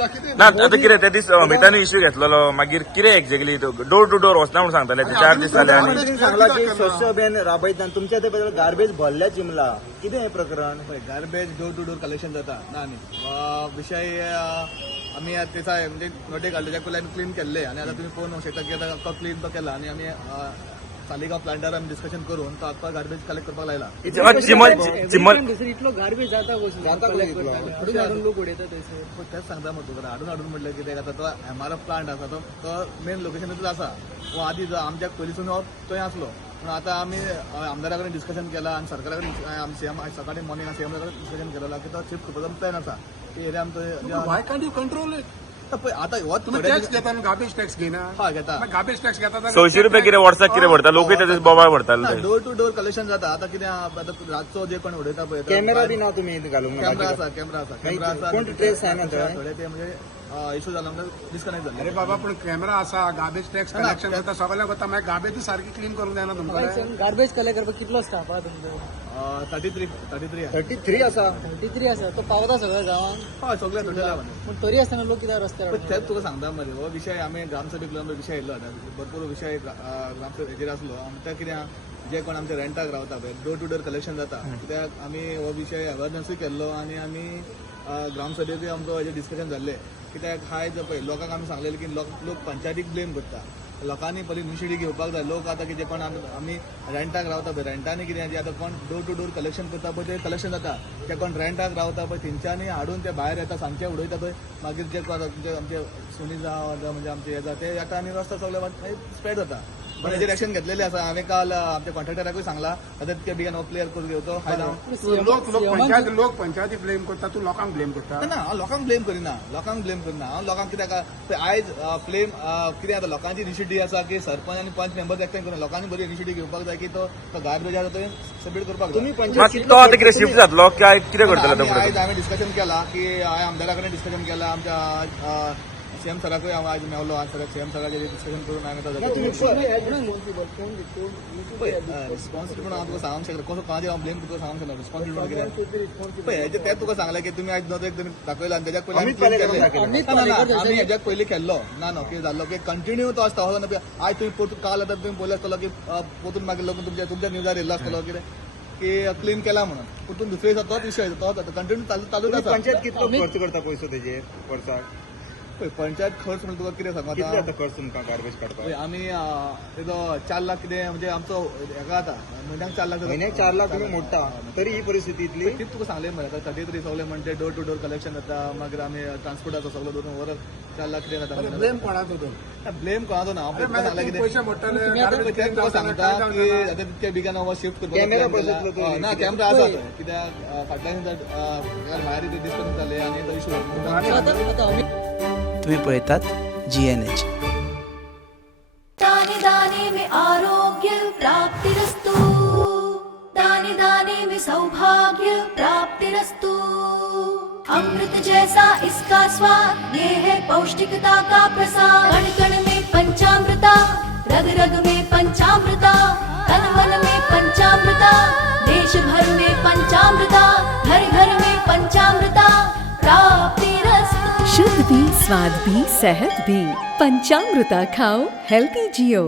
ना आता कितें त्या दीस अमितान इश्यू घेतलेलो मागीर कितें एक्झॅक्टली डोर टू डोर वचना म्हणून सांगताले ते 4 दीस जाले आनी सांगला की स्वच्छ अभियान राबयता तुमच्या ते बद्दल गार्बेज भरल्या चिमला कितें हें प्रकरण garbage door to door collection जाता ना न्ही विषय आमी त्याचा म्हणजे नोटे काढले त्या पयलीं क्लीन केल्ले आनी आतां तुमी पळोवंक शकता की आतां क्लीन तो केला आनी आमी सालिगांव प्लांटार आमी डिस्कशन करून तो आतां गार्बेज कलेक्ट करपाक लायला चिमल इतलो गार्बेज जाता लोक उडयता तेच सांगता मग तुका हाडून म्हटलं की आतां तो MRF प्लांट आसा तो मेन लोकेशनूच आसा वो आधी आमच्या पयलींसून हो थंय आसलो पूण आतां आमी आमदारा कडेन डिस्कशन केला आनी सरकारा कडेन सीएम सकाळी मॉर्निंग सीएम कडेन डिस्कशन केलेला की तो शिफ्ट करपाचो प्लॅन आसा की एरिया आमचो Y can't you control it आता हो तुम्ही टॅक्स घेता गार्बेज टॅक्स घेना हय घेता गार्बेज टॅक्स घेता 100 रुपया कितें वर्साक कितें भरता लोकूय त्या दीस बोबाळ भरताले डोर टू डोर कलेक्शन जाता आतां कितें आतां रातचो जे कोण उडयता पळय कॅमेरा बी ना तुम्ही घालूंक कॅमेरा आसा कोण ट्रेस जायना थंय? थोडे ते म्हणजे इश्यू जाला म्हणजे डिस्कनेक्ट जाले अरे बाबा पण कॅमेरा आसा गार्बेज टॅक्स कलेक्शन जाता सगळ्यांक वता मागीर गार्बेज सारकी क्लीन करूंक जायना तुमकां गार्बेज कलेक्ट करपाक कितलो स्टाफ आहा तुमचो 33 आसा 33 आसा तो पावता सगळ्या गांवांक हय सगळे टोटल पूण तरी आसतना लोक कित्याक रस्त्यार पण तेच तुका सांगता मरे हो विषय आमी ग्रामसभेक लागून विषय येयल्लो भरपूर विषय ग्रामसभेचेर आसलो आमी त्या कित्याक जे कोण आमच्या रेंटाक रावता पळय डोर टू डोर कलेक्शन जाता कित्याक आमी हो विशय अवेरनसूय केल्लो आनी आमी ग्रामसभेकूय आमचो हेजेर डिस्कशन जाल्लें कित्याक हाय पळय लोकांक आमी सांगलेलें की लोक पंचायतीक ब्लेम करता लोकांनी पयलीं इनिशिएटीव घेवपाक जाय लोक आतां कितें कोण आमी रेंटाक रावता पळय रेंटांनी कितें जे आतां कोण डोर टू डोर कलेक्शन करता पळय ते कलेक्शन जाता जे कोण रेंटाक रावता पळय तेंच्यांनी हाडून ते भायर येता सांजचे उडयता पळय मागीर जे आमचे सुनी जावं म्हणजे आमचे हे जाता ते येता आनी रस्तो सगळे स्प्रेड जाता पण हेजेर एक्शन घेतलेले आसा हांवें काल आमच्या कॉन्ट्रॅक्टराकूय सांगला आतां तितके बेगीन हो क्लियर करून घेवचो लोक पंचायती ब्लेम करता तू लोकांक ब्लेम करता ना हांव लोकांक ब्लेम करिना हांव लोकांक कित्याक आयज ब्लेम कितें आतां लोकांची इनिशिएटीव आसा की सरपंच आनी पंच मेंबर्स एकठांय करून लोकांनी बरी इनिशिएटीव घेवपाक जाय की तो गार्बेज आसा तो सबमीट करपाक तुम्ही जाय पंचायत तो आतां कितें शिफ्ट जातलो काय कितें करतलो तो आयज हांवें डिस्कशन केला की हांवें आमदारा कडेन डिस्कशन केला आमच्या सीएम सराकूय हांव आयज मेवलो आज सीएम सराचेर डिस्कशन करून हांवें रिस्पॉन्सिबल म्हणून हांव तुका सांगूंक शकता कसो कोणाचेर हांव ब्लेम तुका सांगूंक शकना रिस्पॉन्सिबल कितें पळय हेजें तेंच तुका सांगलें की तुमी आयज एक तुमी दाखयला आनी तेज्याक पयलीं आमी हेज्याक पयलीं केल्लो ना कितें जाल्लो की कंटिन्यू तो आसता आयज तुमी परतून काल आतां तुमी पळयलो आसतलो की परतून मागीर लोक तुमच्या न्यूजार येयल्लो आसतलो कितें की क्लीन केला म्हणून परतून दुसरे दिसा तोच विशय तोच जाता कंटिन्यू चालूच आसा पंचायत कितलो खर्च करता पयसो तेजेर वर्साक पंचायत खर्च म्हणजे तुका कितें सांगू कितले आतां जाता खर्च तुमकां गार्बेज काडपाक आमी तेजो 4 लाख कितें म्हणजे आमचो हेका जाता म्हयन्याक 4 लाख म्हयन्याक 4 लाख तुमी मोडटा तरी ही परिस्थिती इतली तीच तुका सांगलें मरे आतां 33 सगळे म्हणजे डोर टू डोर कलेक्शन जाता मागीर आमी ट्रान्सपोर्टाचो सगळो दोन वर 4 लाख कितें जाता ब्लेम कोणाचो तो ब्लेम कोणाचो ना हांव तुका सांगलें कितें पैसे मोडटले तें तुका सांगता की आतां तितके बेगीन हो शिफ्ट कॅमेरा करपाक बसयतलो तो ना कॅमेरा आसा थंय कित्याक फाटल्यान भायर डिस्कशन जालें आनी तो इशू तुम्ही पळयतात GNH. दाने दाने में आरोग्य प्राप्तिरस्तु दाने दाने में सौभाग्य प्राप्तिरस्तु अमृत जैसा इसका स्वाद ये है पौष्टिकता का प्रसाद कण कण में पंचामृता रग रग में पंचामृता तन मन में पंचामृता देश भर में पंचामृता घर घर में पंचामृता प्राप्तिरस्तु शुद्ध भी स्वाद भी सेहत भी पंचामृता खाओ हेल्थी जियो।